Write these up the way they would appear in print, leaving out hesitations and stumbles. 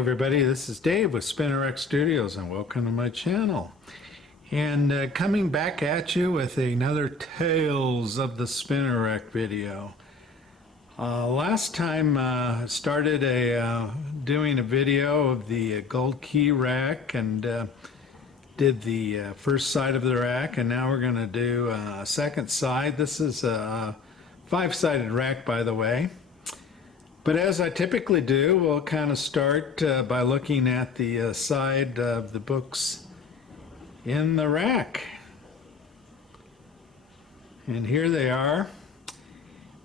everybody, this is Dave with SpinnerX Studios and welcome to my channel. And coming back at you with another Tales of the Spinnerrack video. Last time started doing a video of the gold key rack and did the first side of the rack, and now we're going to do a second side. This is a five-sided rack, by the way. But as I typically do, we'll kind of start by looking at the side of the books in the rack. And here they are.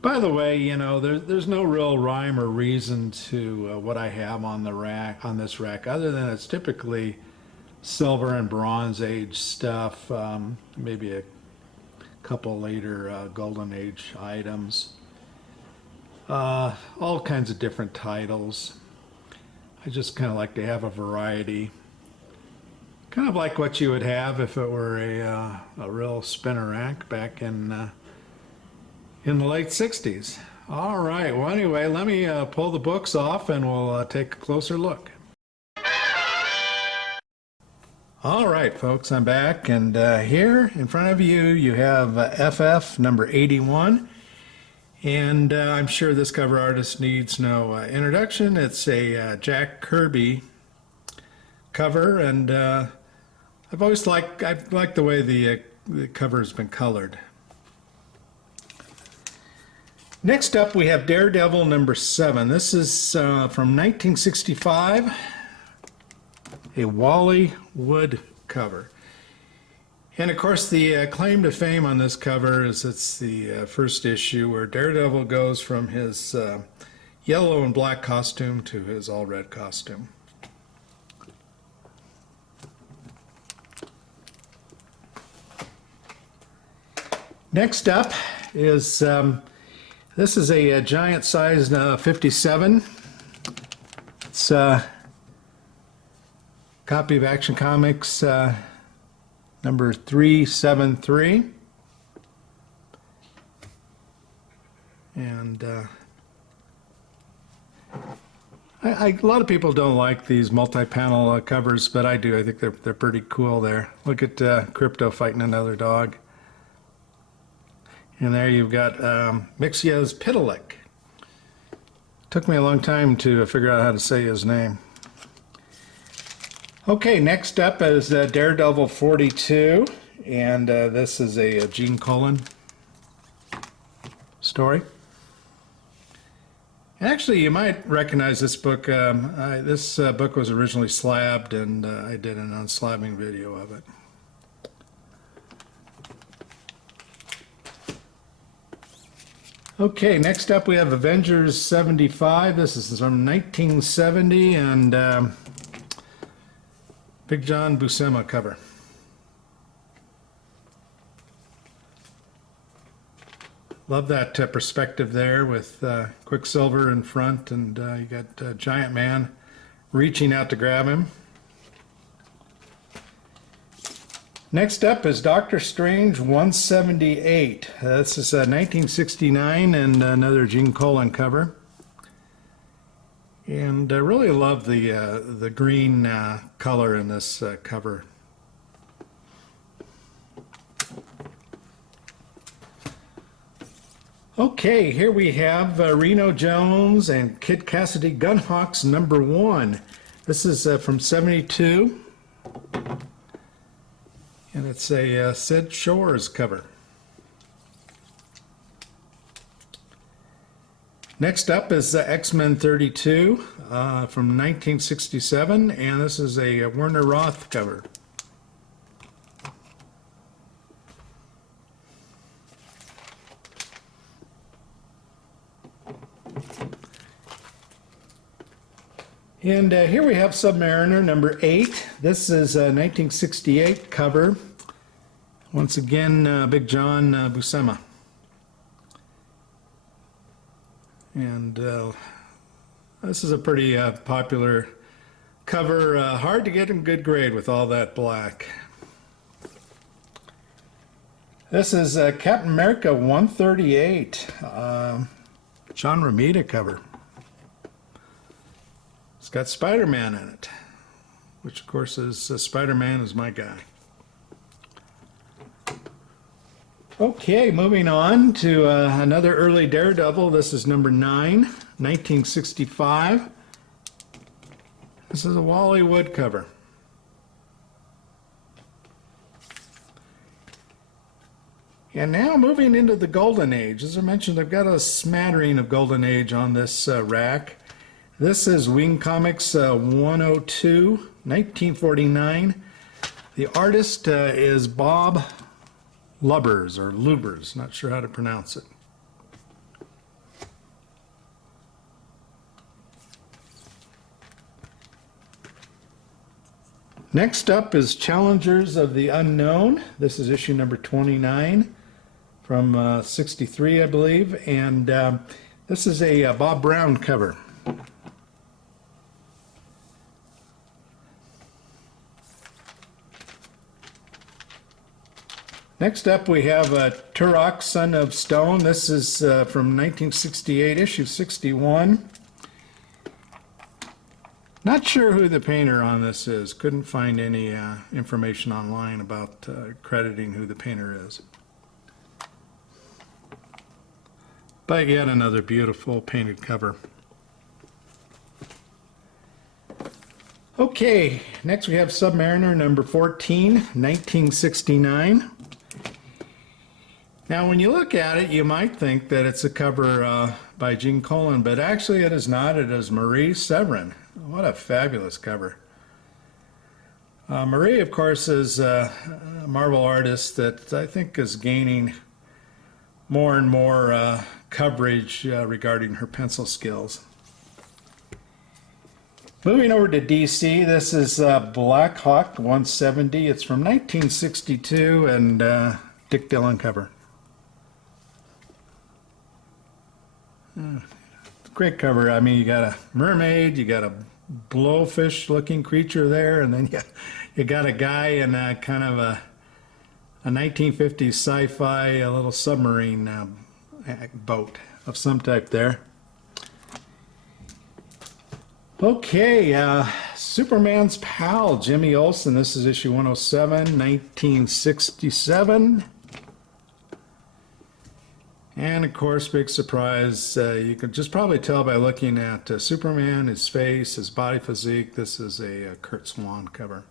By the way, you know, there's no real rhyme or reason to what I have on the rack, on this rack, other than it's typically silver and bronze age stuff, maybe a couple later golden age items. All kinds of different titles. I just kind of like to have a variety. Kind of like what you would have if it were a real spinner rack back in the late 60s. All right, well anyway, let me pull the books off and we'll take a closer look. All right, folks, I'm back, and here in front of you, you have FF number 81. And I'm sure this cover artist needs no introduction. It's a Jack Kirby cover, and I've always liked the way the cover has been colored. Next up, we have Daredevil number 7. This is from 1965, a Wally Wood cover. And of course, the claim to fame on this cover is it's the first issue where Daredevil goes from his yellow and black costume to his all red costume. Next up is this is a giant size 57. It's a copy of Action Comics number 373, and a lot of people don't like these multi-panel covers, but I do. I think they're pretty cool there. Look at Crypto fighting another dog, and there you've got Mixia's Pitalik. Took me a long time to figure out how to say his name. Okay, next up is Daredevil 42, and this is a Gene Colan story. Actually, you might recognize this book. This book was originally slabbed, and I did an unslabbing video of it. Okay, next up we have Avengers 75. This is from 1970, and Big John Buscema cover. Love that perspective there with Quicksilver in front, and you got Giant Man reaching out to grab him. Next up is Doctor Strange 178. This is 1969 and another Gene Colan cover. And I really love the green color in this cover. Okay, here we have Reno Jones and Kid Cassidy Gunhawks number 1. This is from 72. And it's a Sid Shores cover. Next up is X-Men 32 from 1967, and this is a Werner Roth cover. And here we have Submariner number 8. This is a 1968 cover. Once again, Big John Buscema. And this is a pretty popular cover. Hard to get in good grade with all that black. This is Captain America 138, John Romita cover. It's got Spider-Man in it, which of course is Spider-Man is my guy. Okay, moving on to another early Daredevil. This is number 9, 1965. This is a Wally Wood cover. And now moving into the Golden Age. As I mentioned, I've got a smattering of Golden Age on this rack. This is Wing Comics 102, 1949. The artist is Bob Lubbers, or Lubers, not sure how to pronounce it. Next up is Challengers of the Unknown. This is issue number 29 from 63, I believe, and this is a Bob Brown cover. Next up we have Turok, Son of Stone. This is from 1968, issue 61. Not sure who the painter on this is. Couldn't find any information online about crediting who the painter is. But yet another beautiful painted cover. Okay, next we have Submariner number 14, 1969. Now when you look at it, you might think that it's a cover by Gene Colan, but actually it is not. It is Marie Severin. What a fabulous cover. Marie, of course, is a Marvel artist that I think is gaining more and more coverage regarding her pencil skills. Moving over to DC, this is Black Hawk 170. It's from 1962 and Dick Dillon cover. Great cover. I mean, you got a mermaid, you got a blowfish looking creature there, and then you got a guy in kind of a 1950s sci-fi, a little submarine boat of some type there. Okay, Superman's pal, Jimmy Olsen. This is issue 107, 1967. And of course, big surprise, you can just probably tell by looking at Superman, his face, his body physique. This is a Curt Swan cover.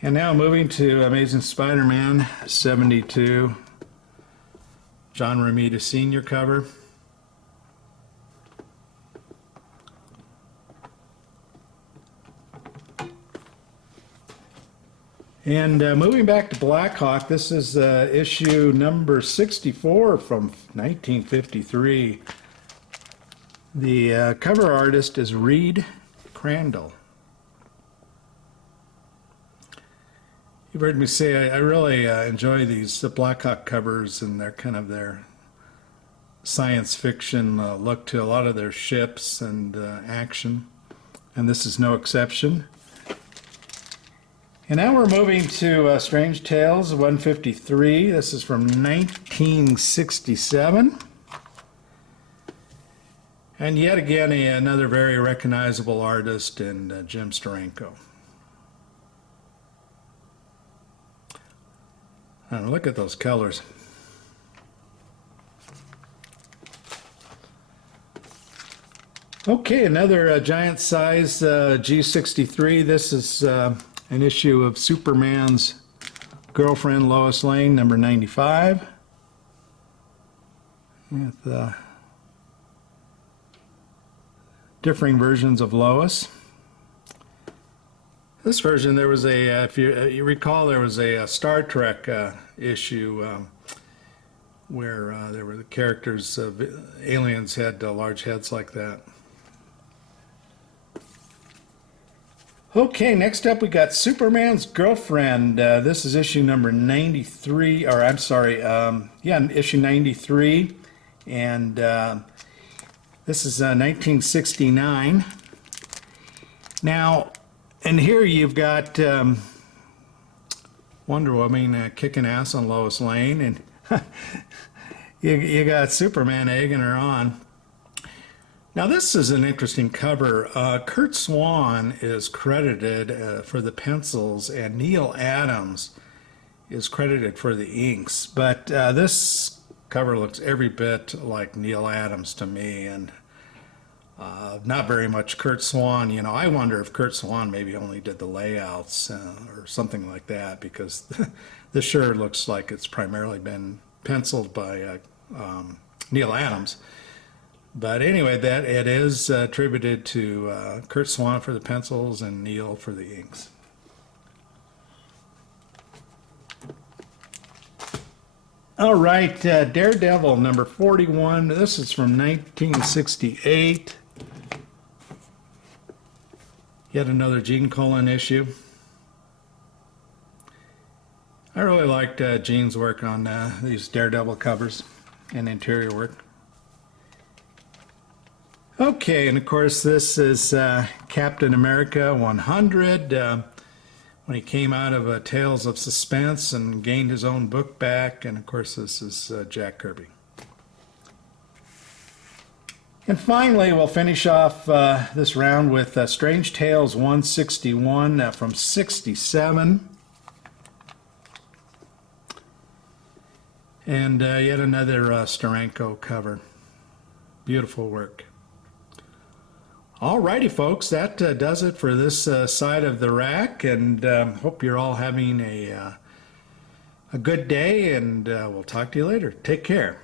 And now moving to Amazing Spider-Man 72, John Romita Sr. cover. And moving back to Black Hawk, this is issue number 64 from 1953. The cover artist is Reed Crandall. You've heard me say I really enjoy these Black Hawk covers, and they're kind of their science fiction look to a lot of their ships and action, and this is no exception. And now we're moving to Strange Tales 153. This is from 1967. And yet again, another very recognizable artist in Jim Steranko. And look at those colors. Okay, another giant size G63. This is an issue of Superman's Girlfriend, Lois Lane, number 95. With differing versions of Lois. This version, there was a, if you recall, there was a Star Trek issue where there were the characters of aliens had large heads like that. Okay, next up we got Superman's Girlfriend. This is issue number 93, or I'm sorry, issue 93, and this is 1969. Now, and here you've got Wonder Woman kicking ass on Lois Lane, and You got Superman egging her on. Now this is an interesting cover. Curt Swan is credited for the pencils, and Neal Adams is credited for the inks. But this cover looks every bit like Neal Adams to me, and not very much Curt Swan. You know, I wonder if Curt Swan maybe only did the layouts or something like that, because this sure looks like it's primarily been penciled by Neal Adams. But anyway, that it is attributed to Curt Swan for the pencils and Neal for the inks. All right, Daredevil number 41. This is from 1968. Yet another Gene Colan issue. I really liked Gene's work on these Daredevil covers and interior work. Okay, and of course this is Captain America 100, when he came out of Tales of Suspense and gained his own book back, and of course this is Jack Kirby. And finally, we'll finish off this round with Strange Tales 161 from 67. And yet another Steranko cover. Beautiful work. Alrighty, folks, that does it for this side of the rack, and hope you're all having a good day, and we'll talk to you later. Take care.